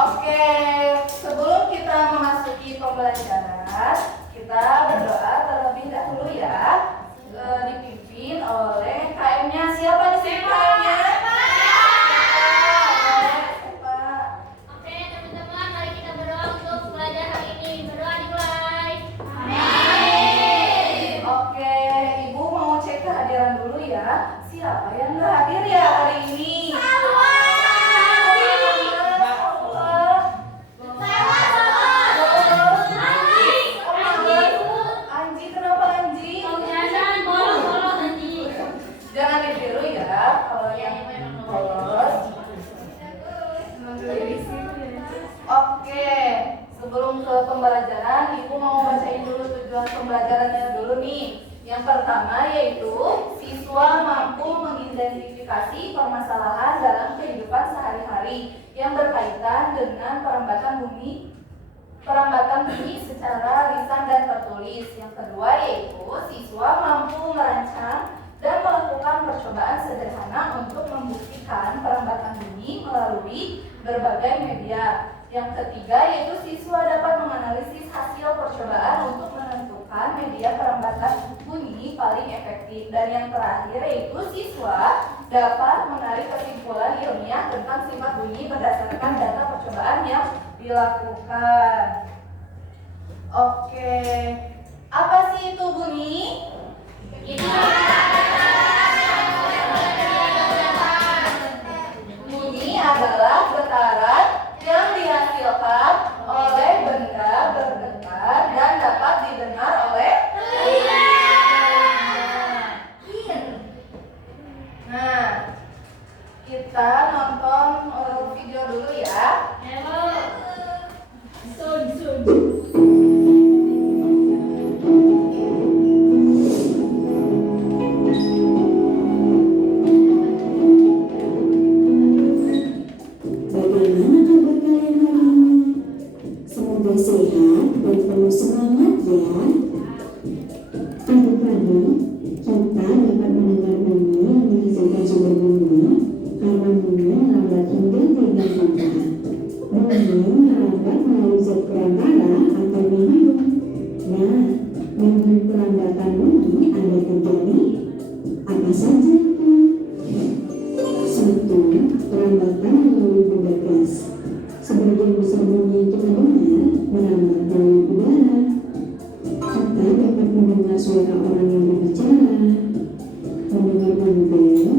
Oke, sebelum kita memasuki pembelajaran, kita berdoa terlebih dahulu ya. Dipimpin oleh KM-nya. Siapa di sini KM-nya? Oke, teman-teman, mari kita berdoa untuk belajar hari ini. Berdoa dimulai. Oke, Ibu mau cek kehadiran dulu ya. Siapa yang nggak hadir ya hari ini? Anji, kenapa Anji? Jangan ditiru ya kalau yang bolos. Oke, sebelum ke pembelajaran, Ibu mau bacain dulu tujuan pembelajarannya dulu nih. Yang pertama yaitu siswa mampu mengidentifikasi permasalahan dalam kehidupan sehari-hari yang berkaitan dengan perambatan bumi secara lisan dan tertulis. Yang kedua yaitu siswa mampu merancang dan melakukan percobaan sederhana untuk membuktikan perambatan bumi melalui berbagai media. Yang ketiga yaitu siswa dapat menganalisis hasil percobaan untuk menentukan media perambatan bunyi paling efektif. Dan yang terakhir yaitu siswa dapat menarik kesimpulan ilmiah tentang sifat bunyi berdasarkan data percobaan yang dilakukan. Oke, apa sih itu bunyi? Bunyi adalah getaran yang dihasilkan oleh benda bergetar dan dapat didengar oleh telinga. Nah, kita nonton video dulu ya. Bagaimana kabar kalian hari ini? Semoga sehat dan penuh semangat ya. Adik-adik, kita dapat mendengar bunyi yang dihasilkan sumber bunyi karena bunyi merambat hingga 3 tempat. Bunyi merambat melalui zat perantara atau medium. Nah, medium perambatan bunyi ada 3 nih. Apa saja itu? 1. Perambatan melalui benda gas. Sebagian besar bunyi yang kita dengar merambat melalui udara. Kita dapat mendengar suara orang yang berbicara, mendengar bel,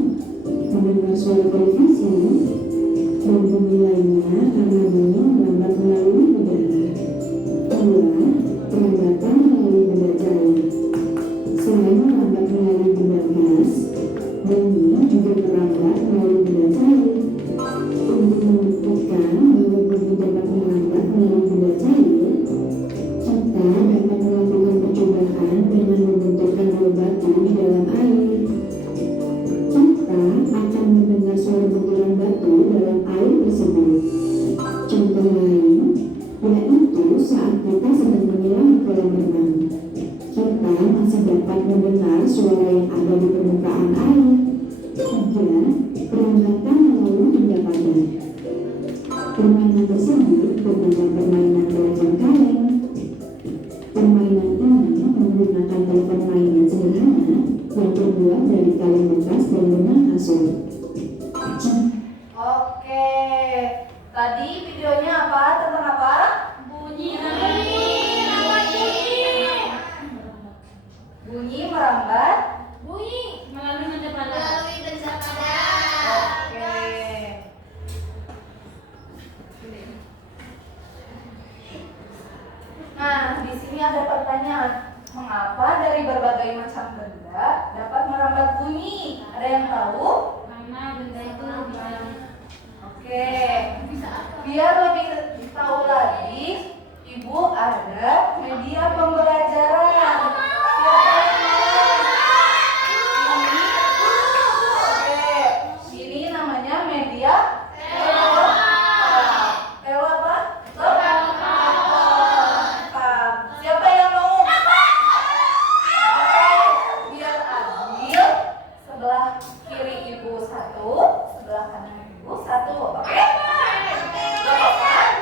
mendengar suara televisi, dan bunyi lainnya karena bunyi merambat melalui udara. 2. Perambatan melalui benda cair. Selain merambat melalui benda gas, bunyi juga merambat melalui benda cair. Untuk membuktikan bahwa bunyi dapat merambat melalui benda cair, kita dapat melakukan percobaan dengan membenturkan 2 batu di dalam air. Kita akan mendengar suara benturan batu dalam air tersebut. Contoh lain yaitu saat kita sedang menyelam di kolam renang. Kita masih dapat mendengar suara yang ada di permukaan air. 3. Perambatan melalui benda padat. Permainan tersebut bukanlah permainan telepon kaleng. Permainan ini menggunakan telepon mainan sederhana yang terbuat dari kaleng bekas dan benang kasur. Oke, tadi videonya apa? Tentang apa? Bunyi merambat. Melalui benda padat. Oke. Nah, di sini ada pertanyaan. Mengapa dari berbagai macam benda dapat merambat bunyi? Ada yang tahu? Karena benda itu bisa Oke. Biar lebih tahu lagi, Ibu ada media pembelajaran. Siapa yang mau? Oke. Ini namanya media Telo apa? Siapa yang mau? Oke, biar adil. Sebelah kiri Ibu 1, sebelah kanan Ibu 1. Oke? Gak apa-apa.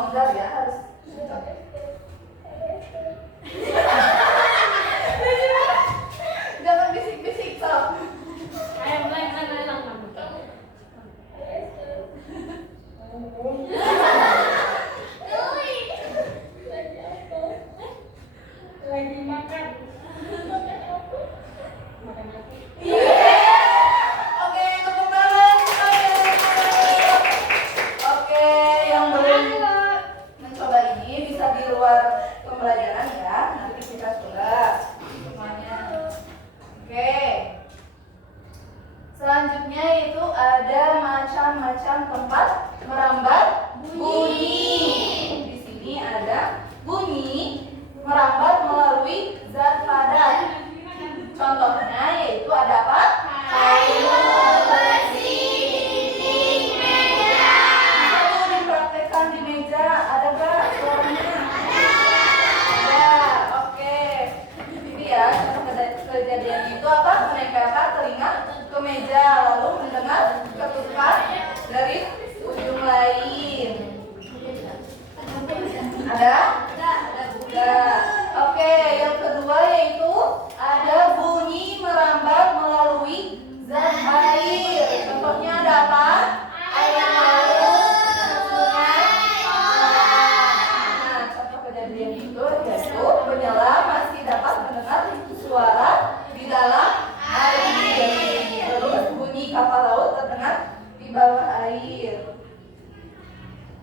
longgar ya, harus. Jangan bisik-bisik sob. Ayo mulai ulang. Lagi makan. Makan lagi. Oke, tepuk tangan semuanya. Oke, yang belum mencoba ini bisa di luar pembelajaran ya. Nanti kita coba semuanya. Oke. Selanjutnya itu ada macam-macam tempat merambat bunyi. Di sini ada bunyi merambat melalui zat padat. Contohnya yaitu ada apa? Kayu bersih dinding meja. Bisa dipraktekkan di meja. Ada nggak suaranya? Ada. Oke. Ini ya kejadian itu apa? Menempelkan telinga ke meja lalu mendengar ketukan dari ujung lain. Ada? Ada. Oke, yang kedua yaitu ada bunyi merambat melalui zat air. Contohnya ada apa? Air laut, sungai, kolam. Nah, contoh kejadian itu yaitu penyelam masih dapat mendengar suara di dalam air. Terus bunyi kapal laut terdengar di bawah air.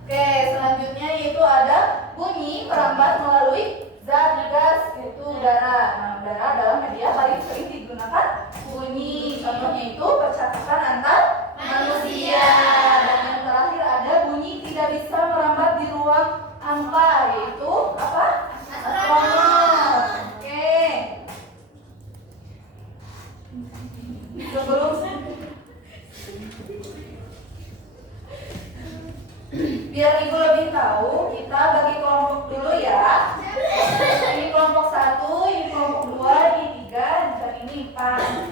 Oke, selanjutnya yaitu ada bunyi merambat melalui zat gas yaitu udara. Nah, udara adalah media paling sering digunakan bunyi. Contohnya itu percakapan antar manusia. Dan yang terakhir ada bunyi tidak bisa merambat di ruang hampa yaitu apa? Astronom. Oke. Sebelum biar ibu lebih tahu, kita bagi kelompok dulu ya. Ini kelompok 1, ini kelompok 2, ini 3, dan ini 4.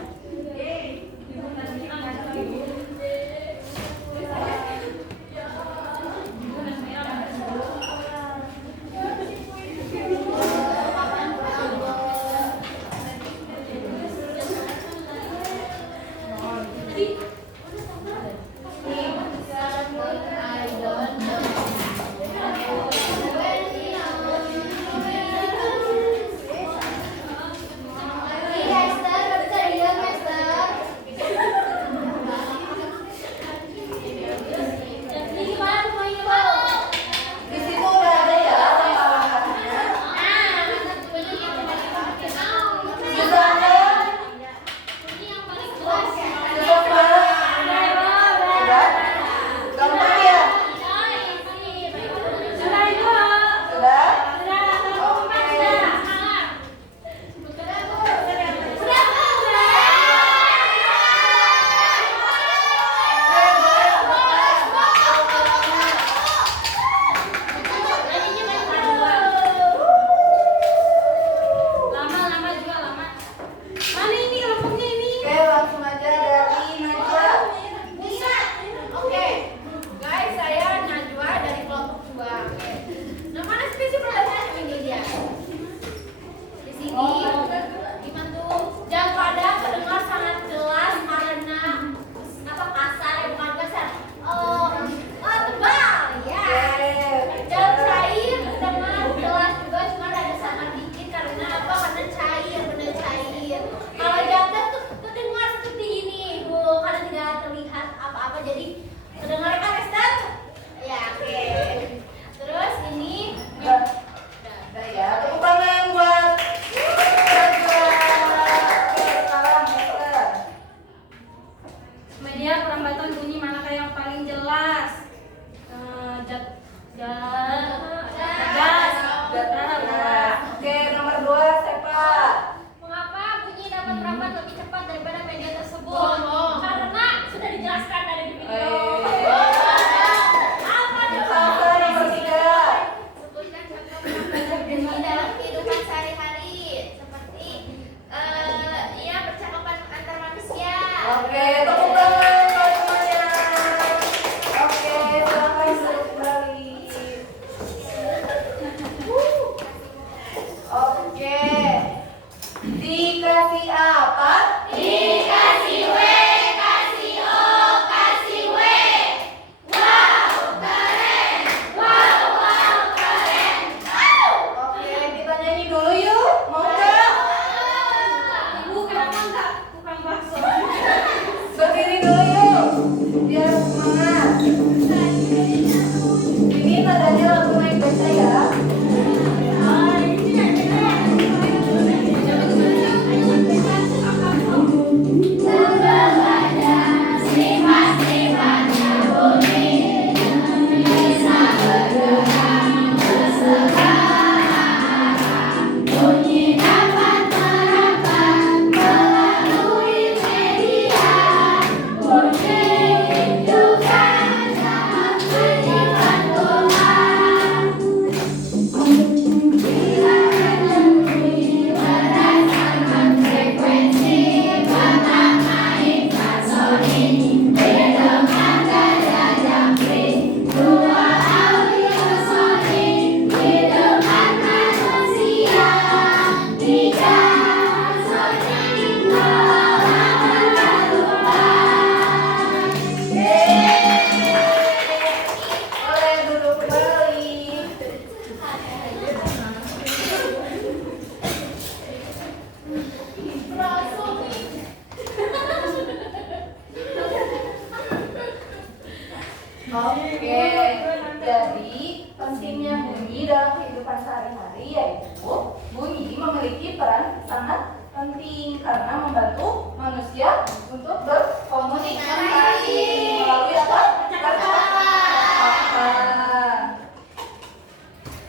Oke, jadi pentingnya bunyi dalam kehidupan sehari-hari yaitu bunyi memiliki peran sangat penting karena membantu manusia untuk berkomunikasi melalui apa? Percakapan.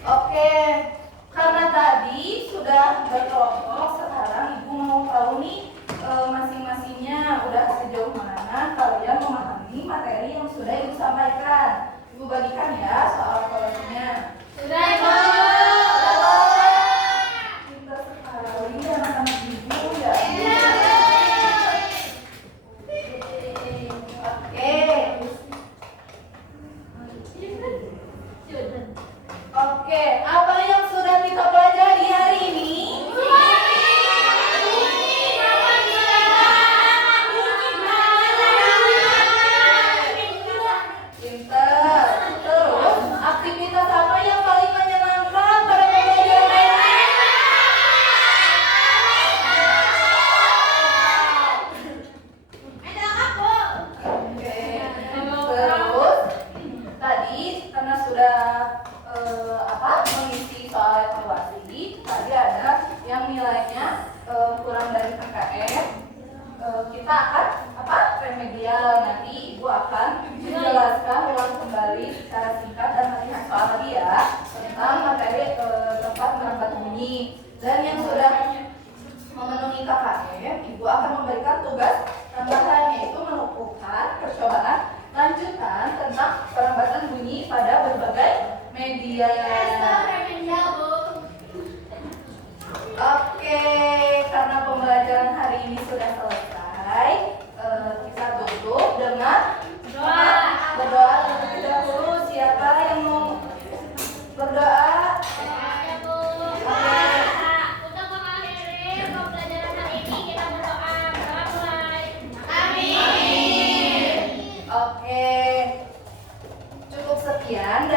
Oke, karena tadi sudah berkelompok, sekarang Ibu mau tahu nih masing-masingnya udah sejauh mana kalian memahami materi yang sudah Ibu sampaikan. Ibu bagikan ya soal kolomnya. Sudah, Ibu. Pintar sekali anak-anak Ibu ya. Oke, apa yang sudah kita pelajari hari ini? Pintar. Terus, aktivitas apa yang paling menyenangkan pada pembelajaran ini? Oke. Terus, tadi karena sudah mengisi soal evaluasi, tadi ada yang nilainya kurang dari KKM. Kita akan remedial, nanti Ibu akan menjelaskan ulang kembali secara singkat dan melihat soal tadi ya tentang materi tempat merambat bunyi. Dan yang sudah memenuhi KKM, Ibu akan memberikan tugas tambahan yaitu melakukan percobaan lanjutan tentang perambatan bunyi pada berbagai media. Oke, karena pembelajaran hari ini sudah selesai, kita tutup dengan berdoa terlebih dahulu. Siapa yang mau berdoa? Untuk mengakhiri pembelajaran hari ini kita berdoa. Mulai. Oke, cukup sekian